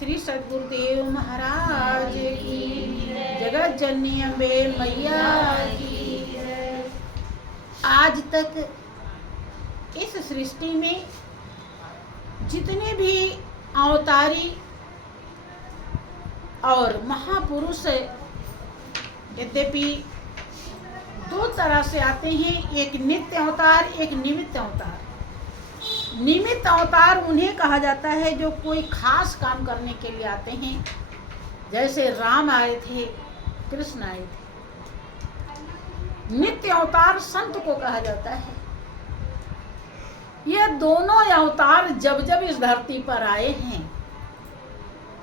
श्री सद्गुरुदेव महाराज की, जगत जननी अम्बे मैया की। आज तक इस सृष्टि में जितने भी अवतारी और महापुरुष यद्यपि दो तरह से आते हैं, एक नित्य अवतार, एक निमित्त अवतार। निमित्त अवतार उन्हें कहा जाता है जो कोई खास काम करने के लिए आते हैं, जैसे राम आए थे, कृष्ण आए थे। नित्य अवतार संत को कहा जाता है। ये दोनों अवतार जब जब इस धरती पर आए हैं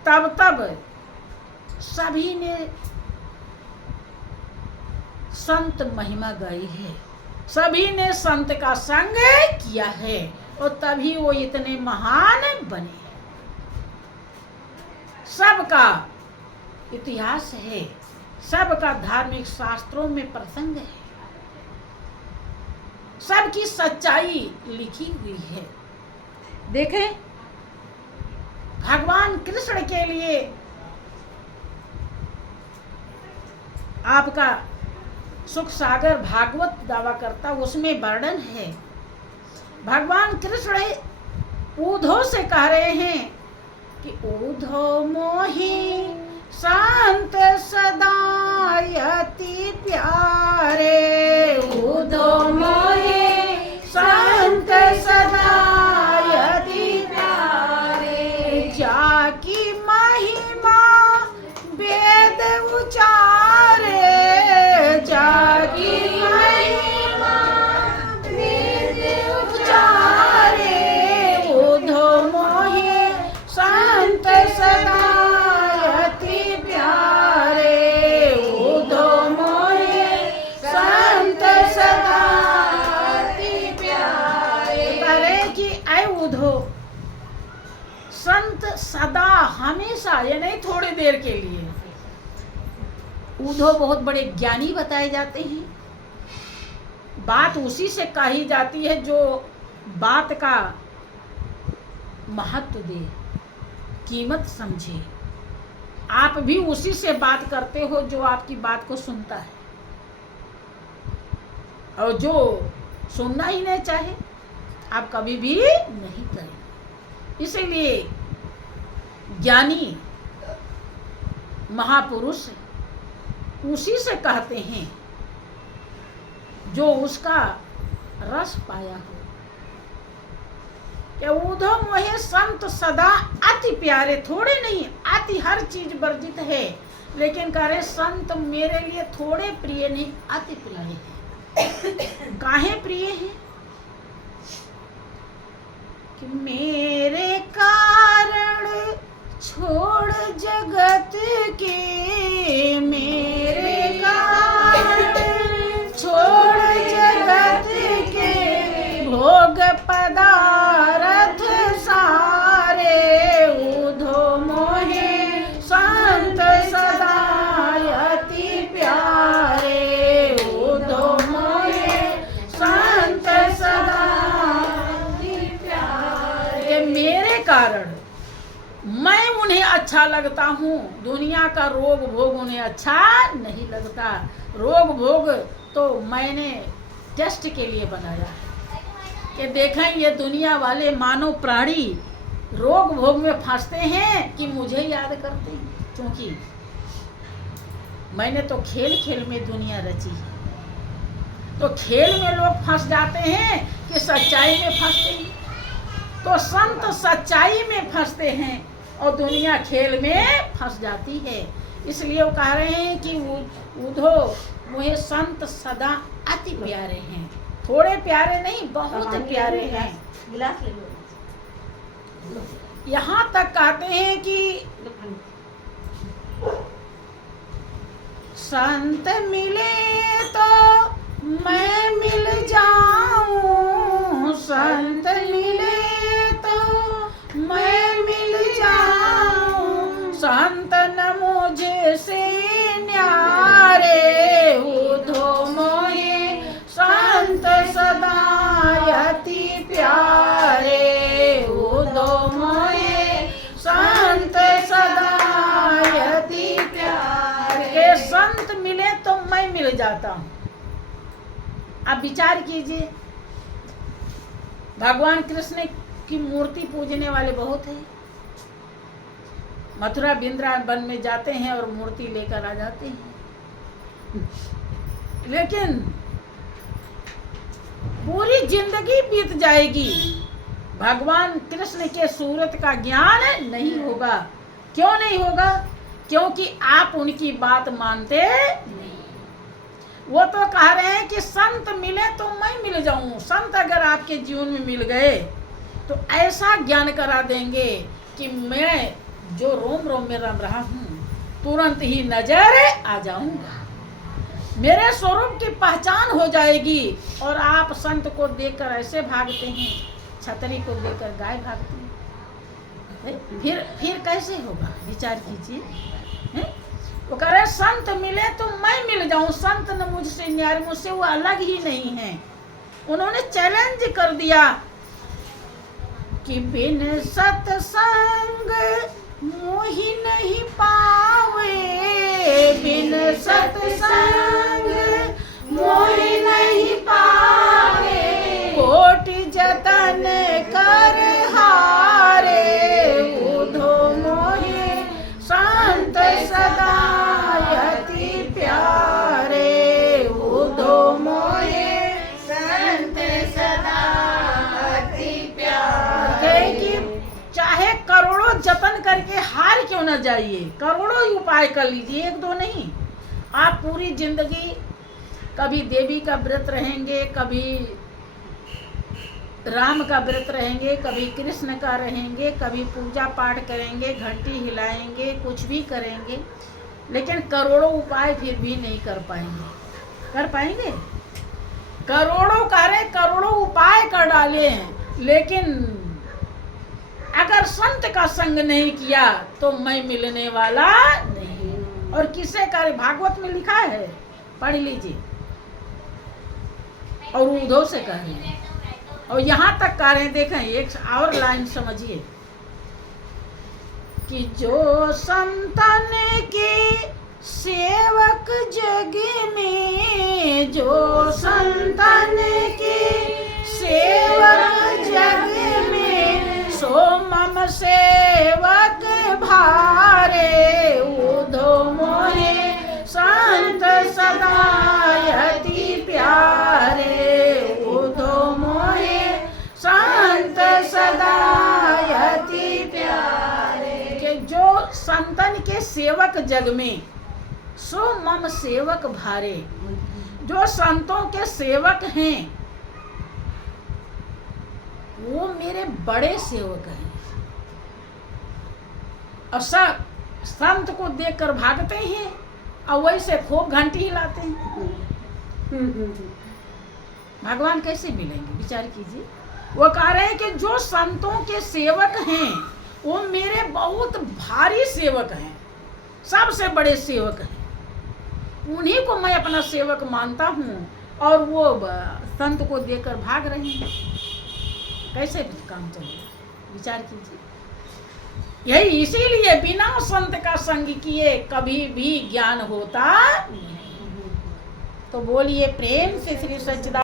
तब तब सभी ने संत महिमा गाई है, सभी ने संत का संग किया है और तभी वो इतने महान बने। सबका इतिहास है, सबका धार्मिक शास्त्रों में प्रसंग है, सबकी सच्चाई लिखी हुई है। देखें, भगवान कृष्ण के लिए आपका सुख सागर भागवत दावा करता, उसमें वर्णन है। भगवान कृष्ण ऊधो से कह रहे हैं कि ऊधो मोहि संत सदा यति प्यारे, ऊधो मोहि संत सदा यति प्यारे, जाकी महिमा वेद उचारे, जाकी महिमा वेद उचारे, ऊधो मोहि संत सदा यति प्यारे, ऊधो मोहि संत सदा यति प्यारे। करे कि ऐ ऊधो, संत सदा हमेशा, ये नहीं थोड़ी देर के लिए। ऊधो बहुत बड़े ज्ञानी बताए जाते हैं। बात उसी से कही जाती है जो बात का महत्व दे, कीमत समझे। आप भी उसी से बात करते हो जो आपकी बात को सुनता है, और जो सुनना ही नहीं चाहे आप कभी भी नहीं करें। इसीलिए ज्ञानी महापुरुष उसी से कहते हैं जो उसका रस पाया हो। क्या ऊधो मोहे संत सदा अति प्यारे, थोड़े नहीं, अति हर चीज वर्जित है, लेकिन कह रहे संत मेरे लिए थोड़े प्रिय नहीं, अति प्रिय है। काहे प्रिय है? कि मेरे कारण छोड़ जगत के, मेरे कारण छोड़ जगत के, भोग पदारथ सारे, ऊधो मोहे संत सदा यति प्यारे, ऊधो मोहे संत सदा यति प्यारे। मेरे कारण मैं उन्हें अच्छा लगता हूँ, दुनिया का रोग भोग उन्हें अच्छा नहीं लगता। रोग भोग तो मैंने टेस्ट के लिए बनाया है कि देखें ये दुनिया वाले मानव प्राणी रोग भोग में फंसते हैं कि मुझे याद करते हैं, क्योंकि मैंने तो खेल खेल में दुनिया रची है। तो खेल में लोग फंस जाते हैं कि सच्चाई में फंसते हैं, तो संत सच्चाई में फंसते हैं और दुनिया खेल में फंस जाती है। इसलिए वो कह रहे हैं कि ऊधो मुझे संत सदा अति प्यारे हैं, थोड़े प्यारे नहीं, बहुत प्यारे हैं। यहाँ तक कहते हैं कि संत मिले तो मैं मिल जाऊं, संत मिले तो मैं मिल जाऊं, संत न मुझे से न्यारे, ऊधो मोहे संत सदा यति प्यारे, ऊधो मोहे संत जाता हूँ। आप विचार कीजिए, भगवान कृष्ण की मूर्ति पूजने वाले बहुत हैं। मथुरा वृंदावन में जाते हैं और मूर्ति लेकर आ जाते हैं, लेकिन पूरी जिंदगी बीत जाएगी, भगवान कृष्ण के सूरत का ज्ञान नहीं होगा। क्यों नहीं होगा? क्योंकि आप उनकी बात मानते नहीं। वो तो कह रहे हैं कि संत मिले तो मैं मिल जाऊं। संत अगर आपके जीवन में मिल गए तो ऐसा ज्ञान करा देंगे कि मैं जो रोम रोम में रम रहा हूं तुरंत ही नजर आ जाऊंगा, मेरे स्वरूप की पहचान हो जाएगी। और आप संत को देखकर ऐसे भागते हैं, छतरी को देखकर गाय भागती है। फिर कैसे होगा? विचार कीजिए। वो कह रहे संत मिले तो मैं मिल जाऊं, संत न मुझसे न्यारे, मुझसे वो अलग ही नहीं है। उन्होंने चैलेंज कर दिया कि बिन सत्संग मोहि नहीं पावे, बिन सत्संग मोहि नहीं पावे, कोटि जतन कर हारे, उधो मोहि संत सदा यति प्यारे, उधो मोहि संत सदा यति प्यारे। कि चाहे करोड़ों जतन करके हार क्यों न जाइए, करोड़ों ही उपाय कर लीजिए, एक दो नहीं। आप पूरी जिंदगी कभी देवी का व्रत रहेंगे, कभी राम का व्रत रहेंगे, कभी कृष्ण का रहेंगे, कभी पूजा पाठ करेंगे, घंटी हिलाएंगे, कुछ भी करेंगे, लेकिन करोड़ों उपाय फिर भी नहीं कर पाएंगे। कर पाएंगे? करोड़ों कार्य, करोड़ों उपाय कर डाले हैं, लेकिन अगर संत का संग नहीं किया तो मैं मिलने वाला नहीं। और किसे करे? भागवत में लिखा है, पढ़ लीजिए। और उद्धव से कह रहे हैं, और यहाँ तक कह रहे हैं, देखें एक और लाइन समझिए कि जो संतन के सेवक जग में, जो संतन के सेवक जग में, सो मम सेवक भारे, उधो मोहे संत सदा यति प्यारे, उधो मोहे संत सदा यति प्यारे। कि जो संतन के सेवक जग में, सो मम सेवक भारे, जो संतों के सेवक हैं वो मेरे बड़े सेवक हैं। और सब संत को देखकर भागते हैं और वैसे खूब घंटी हिलाते हैं। भगवान कैसे मिलेंगे? विचार कीजिए। वो कह रहे हैं कि जो संतों के सेवक हैं वो मेरे बहुत भारी सेवक हैं, सबसे बड़े सेवक हैं, उन्हीं को मैं अपना सेवक मानता हूँ। और वो संत को देखकर भाग रहे हैं, कैसे काम चलेगा? विचार कीजिए। यही इसीलिए बिना संत का संग किए कभी भी ज्ञान होता नहीं। तो बोलिए प्रेम से श्री सच्चिदानंद